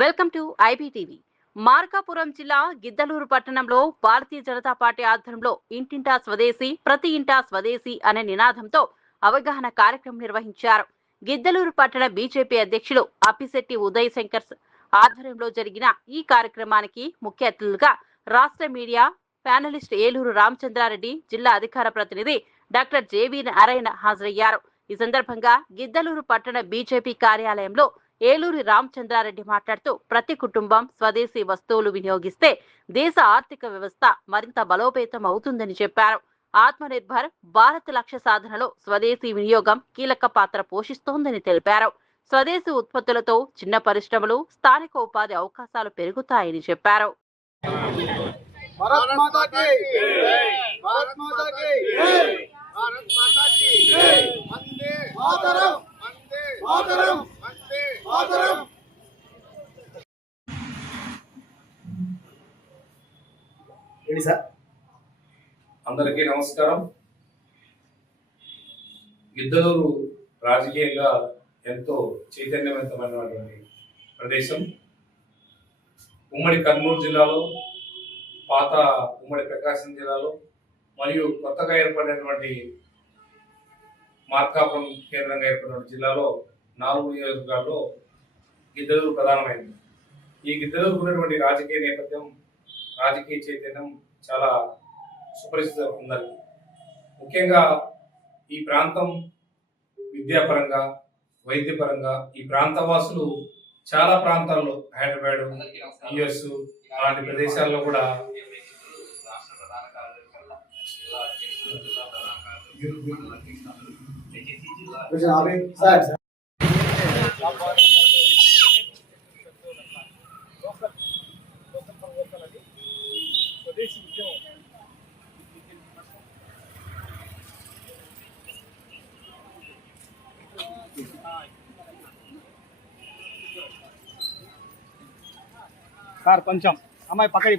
Welcome to IBTV. Markapuram జిల్లా గిద్దలూరు పట్టణంలో Bharatiya Janata party ఆధ్వర్యంలో ఇంటింటా స్వదేశీ ప్రతి ఇంటా స్వదేశీ అనే నినాదంతో అవగాహన కార్యక్రమం నిర్వహించారు. గిద్దలూరు పట్టణ బీజేపీ అధ్యక్షులు అప్పిశెట్టి ఉదయ్ శంకర్ ఆధ్వర్యంలో జరిగిన ఈ కార్యక్రమానికి ముఖ్య అతిథులుగా రాష్ట్ర మీడియా ప్యానలిస్ట్ ఏలూరు రామచంద్రారెడ్డి, జిల్లా అధికార ప్రతినిధి డాక్టర్ జేవీ నారాయణ హాజరయ్యారు. ఈ సందర్భంగా గిద్దలూరు పట్టణ బీజేపీ కార్యాలయంలో ఏలూరి రామచంద్రారెడ్డి మాట్లాడుతూ ప్రతి కుటుంబం స్వదేశీ వస్తువులు వినియోగిస్తే దేశ ఆర్థిక వ్యవస్థ మరింత బలోపేతం అవుతుందని చెప్పారు. ఆత్మనిర్భర్ భారత్ లక్ష్య సాధనలో స్వదేశీ వినియోగం కీలక పాత్ర పోషిస్తోందని తెలిపారు. స్వదేశీ ఉత్పత్తులతో చిన్న పరిశ్రమలు, స్థానిక ఉపాధి అవకాశాలు పెరుగుతాయని చెప్పారు. అందరికీ నమస్కారం. గిద్దలూరు రాజకీయంగా ఎంతో చైతన్యవంతమైనటువంటి ప్రదేశం. ఉమ్మడి కర్నూలు జిల్లాలో, పాత ఉమ్మడి ప్రకాశం జిల్లాలో మరియు కొత్తగా ఏర్పడినటువంటి మార్కాపురం కేంద్రంగా ఏర్పడిన జిల్లాలో 4 నియోజకవర్గాల్లో గిద్దలూరు ప్రధానమైంది. ఈ గిద్దలూరుకు ఉన్నటువంటి రాజకీయ నేపథ్యం, రాజకీయ చైతన్యం చాలా సుపరిచితం ఉన్నది. ముఖ్యంగా ఈ ప్రాంతం విద్యాపరంగా, వైద్యపరంగా ఈ ప్రాంతవాసులు చాలా ప్రాంతాల్లో హైదరాబాద్, యుఎస్ అలాంటి ప్రదేశాల్లో కూడా సార్ కొంచెం అమ్మాయి పక్కకి